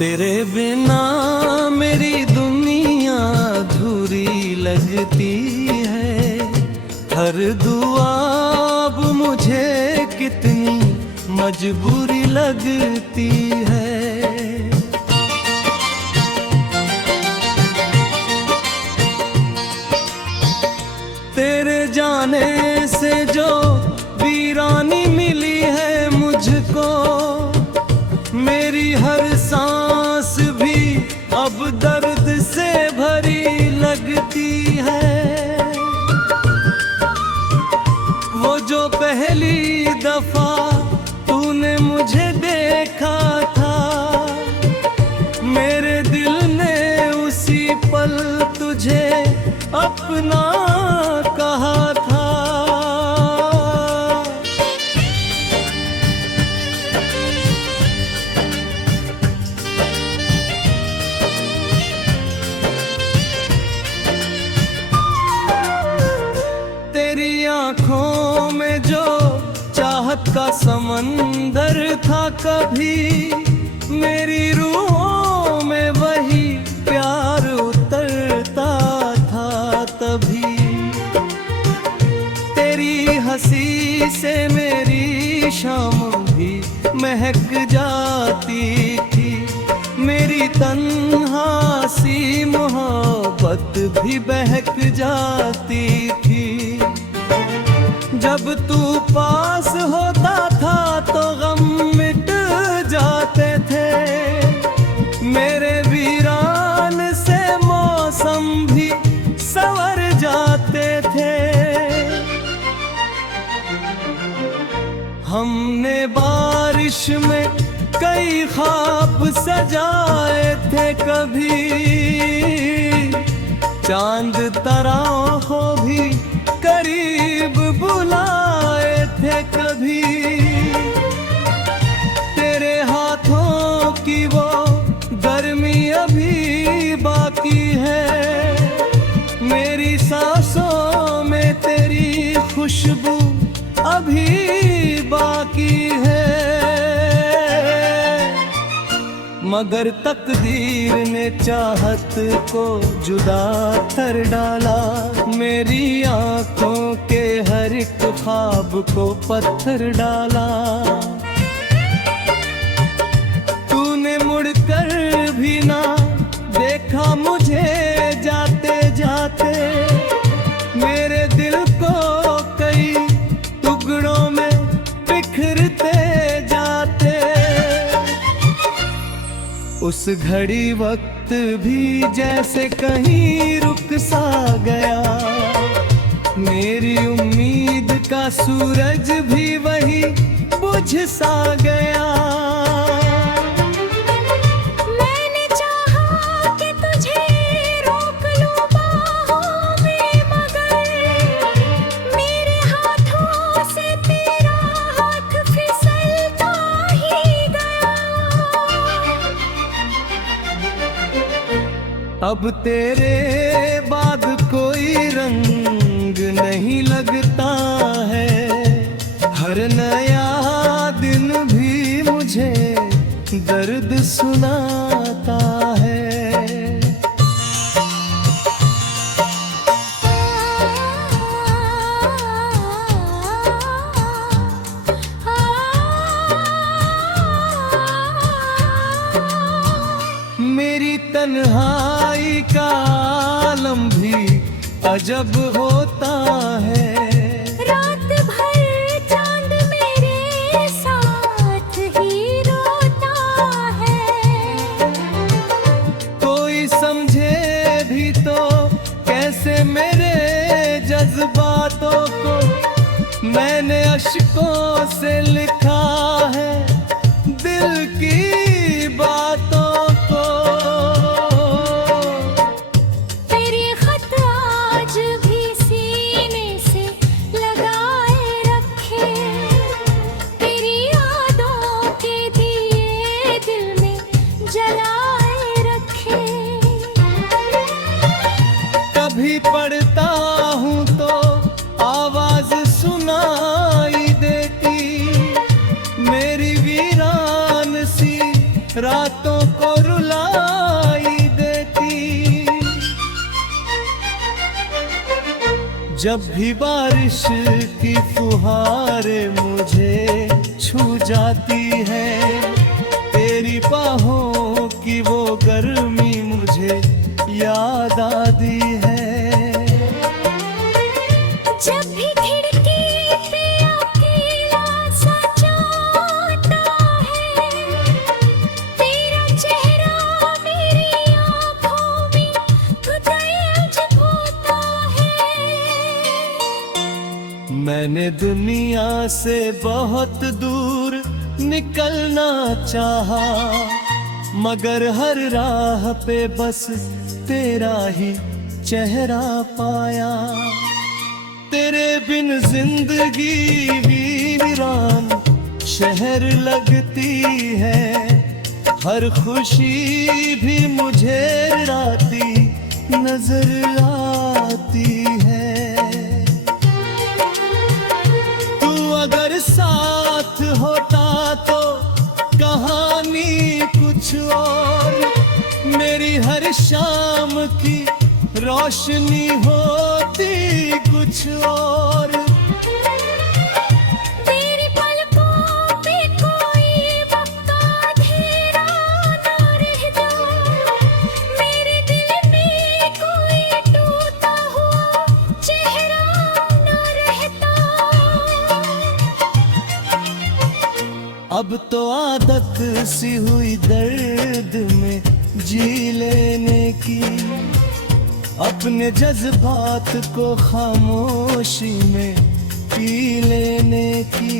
तेरे बिना मेरी दुनिया अधूरी लगती है। हर दुआ अब मुझे कितनी मजबूरी लगती है। तेरे जाने से जो वीरानी मिली है मुझको, मेरी हर सांस भी अब दर्द से भरी लगती है। वो जो पहली दफा तूने मुझे देखा था, मेरे दिल ने उसी पल तुझे अपना कहा था। तेरी आंखों में जो चाहत का समंदर था, कभी मेरी रूहों में वही प्यार उतरता था तभी। तेरी हंसी से मेरी शाम भी महक जाती थी, मेरी तन्हा सी मोहब्बत भी बहक जाती थी। जब तू पास होता था तो गम मिट जाते थे, मेरे वीरान से मौसम भी संवर जाते थे। हमने बारिश में कई ख्वाब सजाए थे, कभी चांद तारों को भी करीब बुलाए थे कभी। तेरे हाथों की वो गर्मी अभी बाकी है, मेरी सांसों में तेरी खुशबू अभी बाकी है। मगर तकदीर ने चाहत को जुदा कर डाला, मेरी आंखों के हर एक ख्वाब को पत्थर डाला। तूने मुड़कर भी ना देखा मुझे जाते जाते, मेरे दिल को कई टुकड़ों में बिखरते जाते। उस घड़ी वक्त भी जैसे कहीं रुक सा गया, मेरी उम्मीद का सूरज भी वही बुझ सा गया। मैंने चाहा कि तुझे रोक लूं बाहों में, मगर मेरे हाथों से तेरा हाथ फिसलता ही गया। अब तेरे बाद कोई रंग नहीं लगता है, हर नया दिन भी मुझे दर्द सुनाता है। मेरी तन्हाई का आलम भी अजब होता है, रात भर चांद मेरे साथ ही रोता है। कोई समझे भी तो कैसे मेरे जज्बातों को, मैंने अश्कों से लिखा है दिल की बातों को। तेरे खत आज भी सीने से लगाए रखे, तेरी यादों के दिए दिल में जलाए रखे। कभी पढ़ता हूँ तो आवाज सुनाई देती, जब भी बारिश की फुहारें मुझे छू जाती है, तेरी बाहों की वो गर्मी मुझे याद आती है। जब भी खिड़की पे अकेला सा जाता है, तेरा चेहरा मेरी आँखों में खुदाई होता है। मैंने दुनिया से बहुत दूर निकलना चाहा, मगर हर राह पे बस तेरा ही चेहरा पाया। तेरे बिन जिंदगी वीरान शहर लगती है, हर खुशी भी मुझे राती नजर आती है। तू अगर साथ होता तो कहानी कुछ और, मेरी हर शाम की रोशनी होती कुछ और। तेरी पलकों पे कोई वक्त अंधेरा ना रहता, मेरे दिल में कोई टूटा हुआ चेहरा ना रहता। अब तो आदत सी हुई दर्द में जी लेने की, अपने जज्बात को खामोशी में पी लेने की।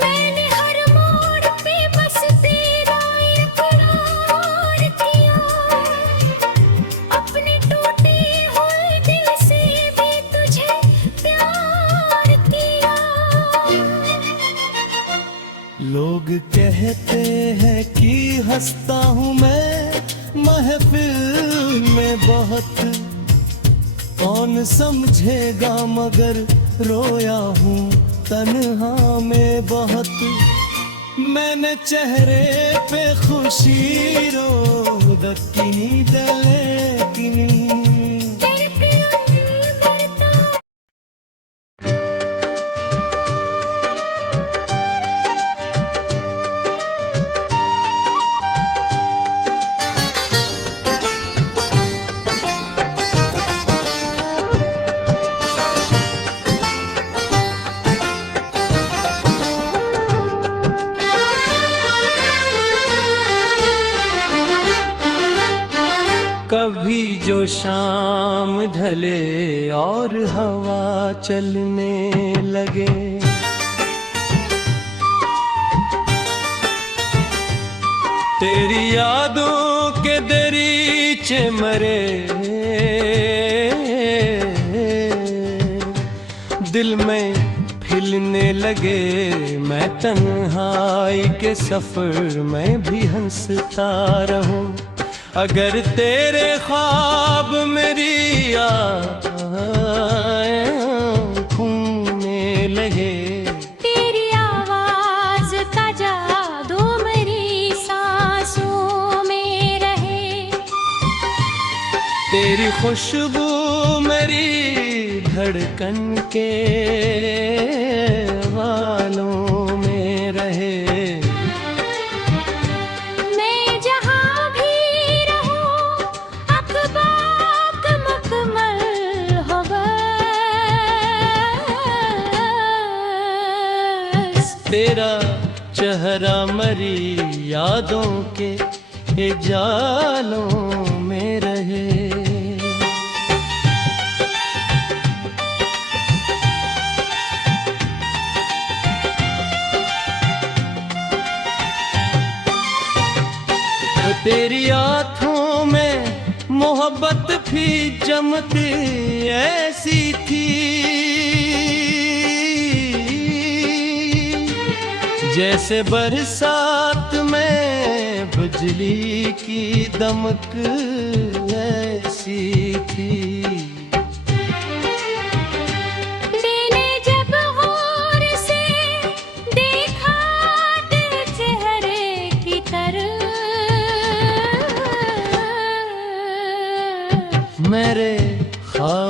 मैंने हर मोड़ पे बस तेरा इकरार किया, अपने टूटे हुए दिल से भी तुझे प्यार किया। लोग कहते हैं कि हंसता हूँ मैं महफिल में बहुत, कौन समझेगा मगर रोया हूँ तन्हा में बहुत। मैंने चेहरे पे खुशी रो दक्किनी दलेकिनी, तेरे प्यार मरता। कभी जो शाम ढले और हवा चलने लगे, तेरी यादों के दरीचे मरे, दिल में खिलने लगे। मैं तन्हाई के सफर में भी हंसता रहूं, अगर तेरे ख्वाब मेरी आँखों में लगे। तेरी आवाज का जादू मेरी सांसों में रहे, तेरी खुशबू मेरी धड़कन के बालों में रहे। मैं जहाँ भी रहूं अकबाक मुकम्मल हो बस। तेरा चेहरा मरी यादों के जालों में रहे। तेरी आँखों में मोहब्बत भी जमती ऐसी थी, जैसे बरसात में बिजली की दमक ऐसी थी। मैंने जब गौर से देखा तेरे चेहरे की तरफ, मेरे ख्वाब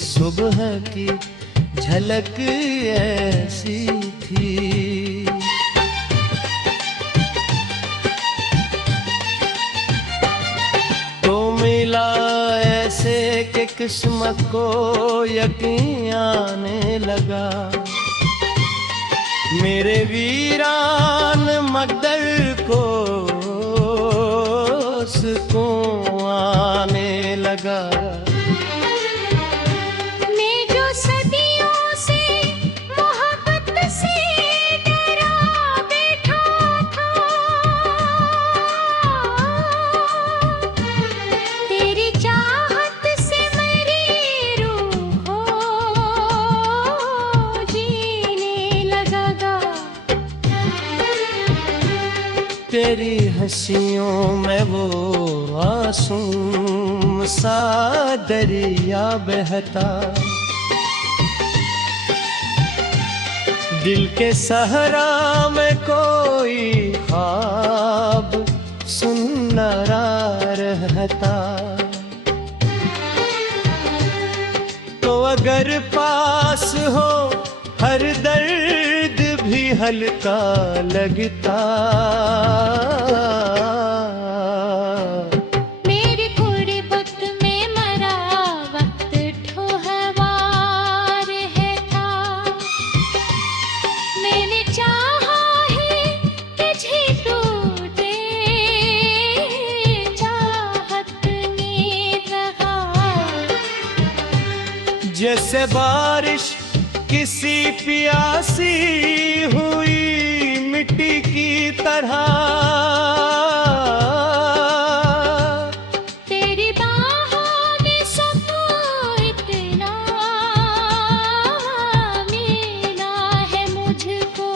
सुबह की झलक ऐसी थी। तो मिला ऐसे कि किस्मत को यकीन आने लगा, मेरे वीरान मकदर को सुकून आने लगा। मैं जो सदियों से मोहब्बत से डरा बैठा था, तेरी चाहत से मेरी रूह जीने लगा। तेरी हंसियों में वो मासूम सा दरिया बहता, दिल के सहरा में कोई ख्वाब सुनरा रहता। तो अगर पास हो हर दर्द भी हल्का लगता। मेरी गुर्बत में मरा वक्त ठोहवार है था, मैंने चाहा है कि जी टूटे चाहत में रहा। जैसे बारिश किसी प्यासी हुई मिट्टी की तरह, तेरी बाहों में सब इतना मिला है मुझको।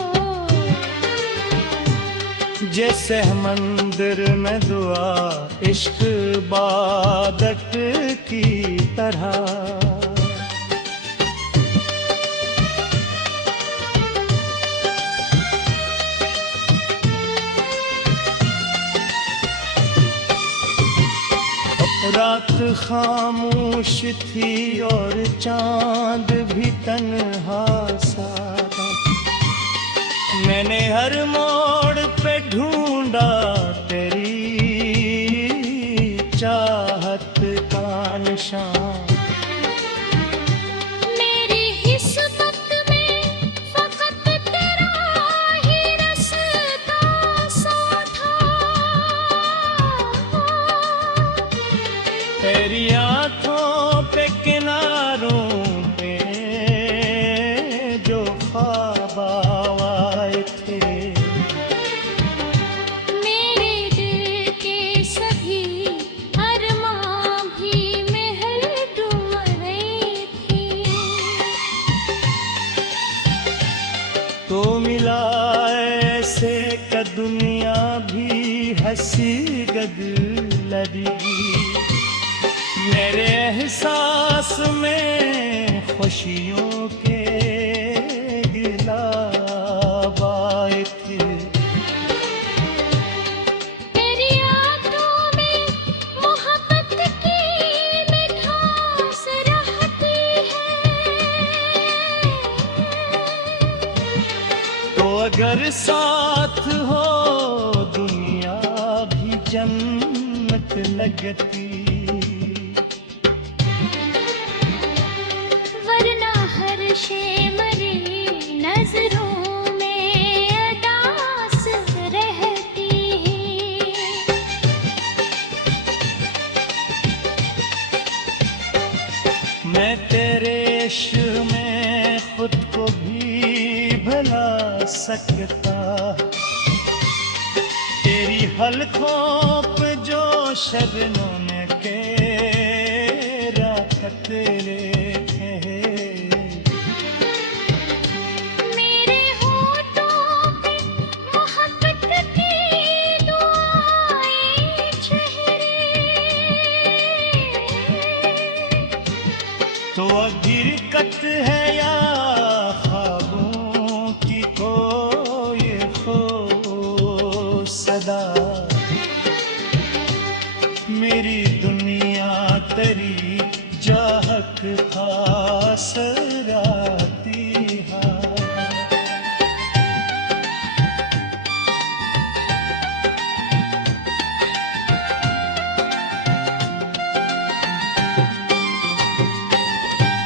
जैसे मंदिर में दुआ इश्क इबादत की तरह। रात खामोश थी और चांद भी तन्हा सा था, मैंने हर मोड़ पे ढूंढा तेरी चाहत का निशान। मेरी हिस्मत में फकत तेरा ही रास्ता सा था, तेरी आँखों पे किनारों पे जो ख्वाब आए थे, मेरे दिल के सभी अरमां भी महल डूब रहे थे। तो मिला ऐसे का दुनिया भी हंसी गद लगी, मेरे एहसास में खुशियों के गिलाब आए थे। तेरी आंखों में मोहब्बत की मिठास रहती है, तो अगर साथ हो दुनिया भी जन्नत लगती। वरना हर शे मरी नजरों में अदास रहती है। मैं तेरे इश्क में खुद को भी भुला सकता, तेरी हलकों पे जो शबनम के राखत थे, मेरे होठों पे मोहब्बत की दुआएं ठहरे। तो गिरकत है या ख्वाबों की कोई खो सदा, मेरी दुनिया तेरी चाहत था। असराती हा।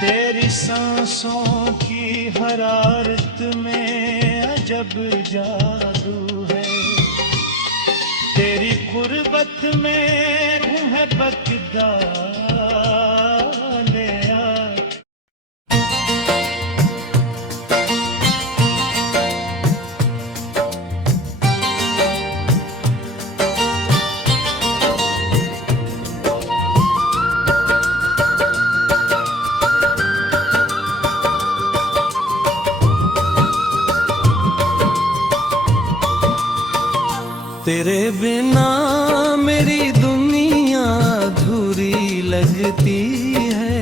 तेरी सांसों की हरारत में अजब जादू है, तेरी गुर्बत में तुम्हें बकदाने आ। तेरे बिना मेरी दुनिया अधूरी लगती है।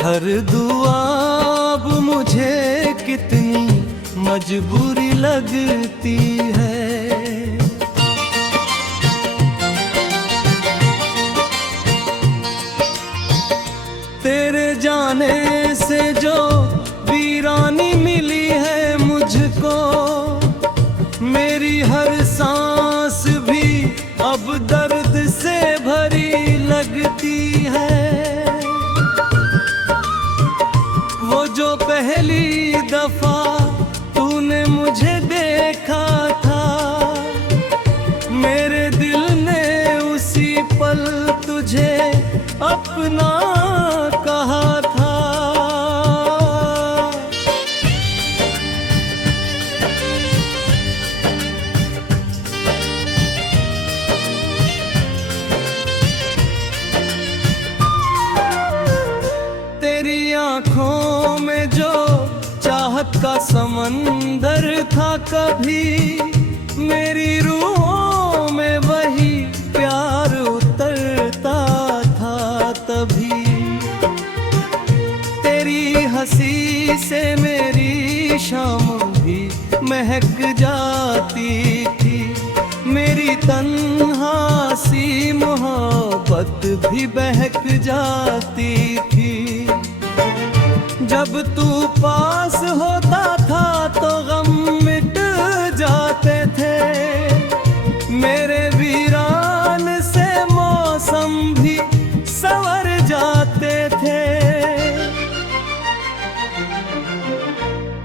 हर दुआ अब मुझे कितनी मजबूरी लगती है। तेरे जाने से जो वीरानी मिली है मुझको, मेरी हर सांस भी अब दर्द से भरी लगती है। वो जो पहली दफा तूने मुझे देखा था, मेरे दिल ने उसी पल तुझे अपना कहा था। आँखों में जो चाहत का समंदर था, कभी मेरी रूहों में वही प्यार उतरता था। तभी तेरी हंसी से मेरी शाम भी महक जाती थी। मेरी तन्हा सी मोहब्बत भी बहक जाती थी। जब तू पास होता था तो गम मिट जाते थे। मेरे वीरान से मौसम भी संवर जाते थे।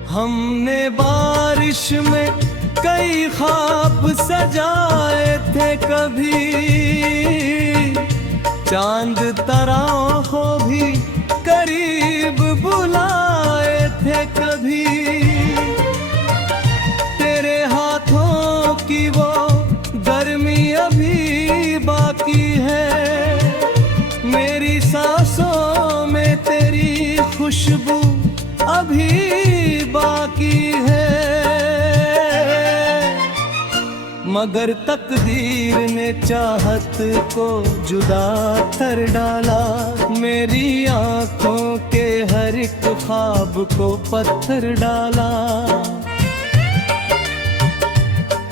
हमने बारिश में कई ख्वाब सजाए थे, कभी चांद तारों को भी करीब बुलाए थे। कभी तेरे हाथों की वो गर्मी अभी बाकी है। मेरी सांसों में तेरी खुशबू अभी बाकी है। मगर तकदीर ने चाहत को जुदा कर डाला। मेरी आंखों के हर एक ख्वाब को पत्थर डाला।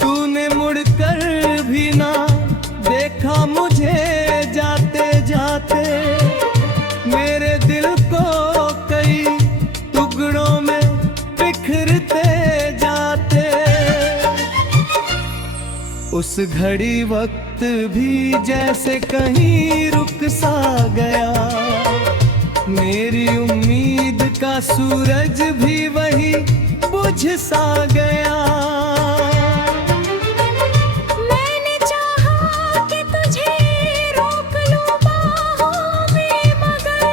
तूने मुड़कर भी ना देखा मुझे जाते जाते। मेरे दिल को कई टुकड़ों में बिखरते जाते। उस घड़ी वक्त भी जैसे कहीं रुक सा गया। मेरी उम्मीद का सूरज भी वही बुझ सा गया। मैंने चाहा कि तुझे रोक लूं बाहों में, मगर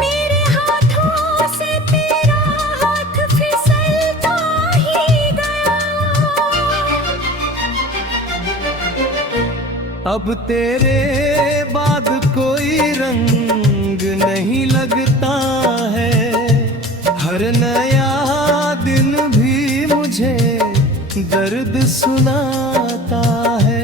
मेरे हाथों से तेरा हाथ फिसलता ही गया। अब तेरे बाद कोई रंग नहीं लगता है। हर नया दिन भी मुझे दर्द सुनाता है।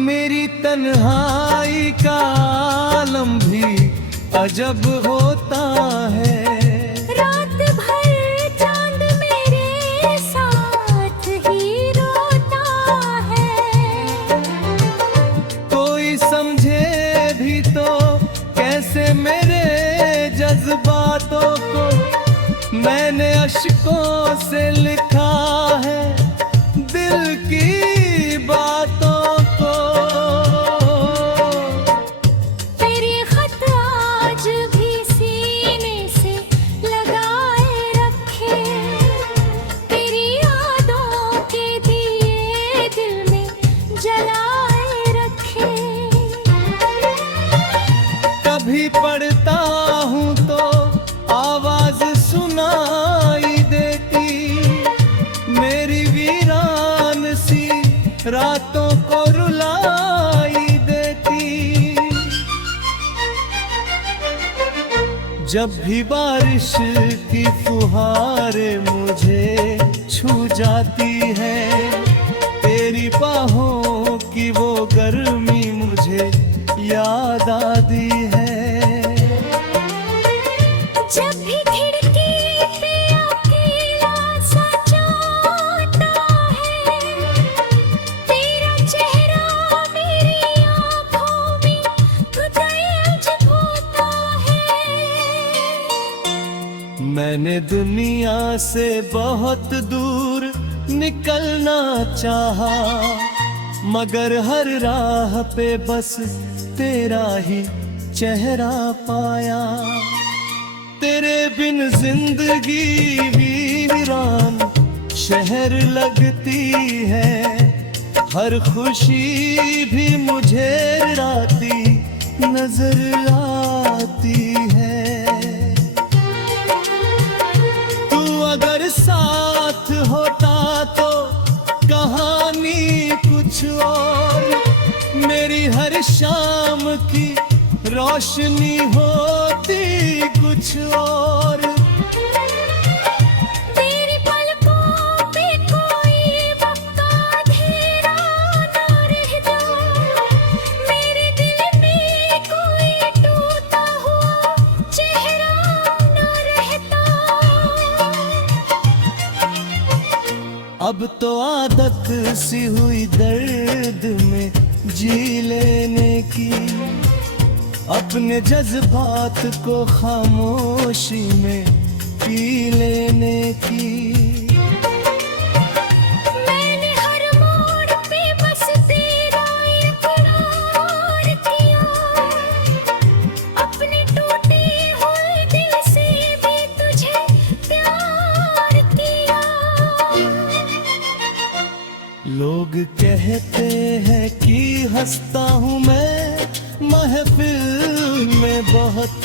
मेरी तन्हाई का आलम भी अजब होता है। मैंने अश्कों से लिखा है दिल की बातों को। तेरे खत आज भी सीने से लगाए रखे, तेरी यादों के दिए दिल में जलाए रखे। कभी पढ़ता हूँ तो आवाज सुनाई देती, मेरी वीरान सी रातों को रुलाई देती। जब भी बारिश की फुहारें मुझे छू जाती है, तेरी बाहों की वो गर्मी मुझे याद आती है। जब भी खिड़की पे अकेला सा जाता है, तेरा चेहरा मेरी आँखों में उतरज होता है। मैंने दुनिया से बहुत दूर निकलना चाहा, मगर हर राह पे बस तेरा ही चेहरा पाया। तेरे बिन जिंदगी वीरान शहर लगती है, हर खुशी भी मुझे राती नजर आती है। तू अगर साथ होता तो कहानी कुछ और, मेरी हर शाम की रोशनी होती कुछ और। तेरी पलकों पे कोई वक्त का अंधेरा ना रहता, मेरे दिल में कोई टूटा हुआ चेहरा ना रहता। अब तो आदत सी हुई दर्द में जी लेने की, अपने जज्बात को खामोशी में पी लेने की। मैंने हर मोड़ पे बस तेरा इकरार किया, अपने टूटे हुए दिल से भी तुझे प्यार किया। लोग कहते हैं कि हंसता हूँ मैं महफिल में बहुत,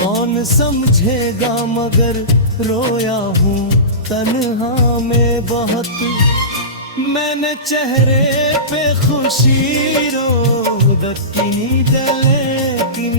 कौन समझेगा मगर रोया हूँ तन्हा में बहुत। मैंने चेहरे पे खुशी रो दक्की लेकिन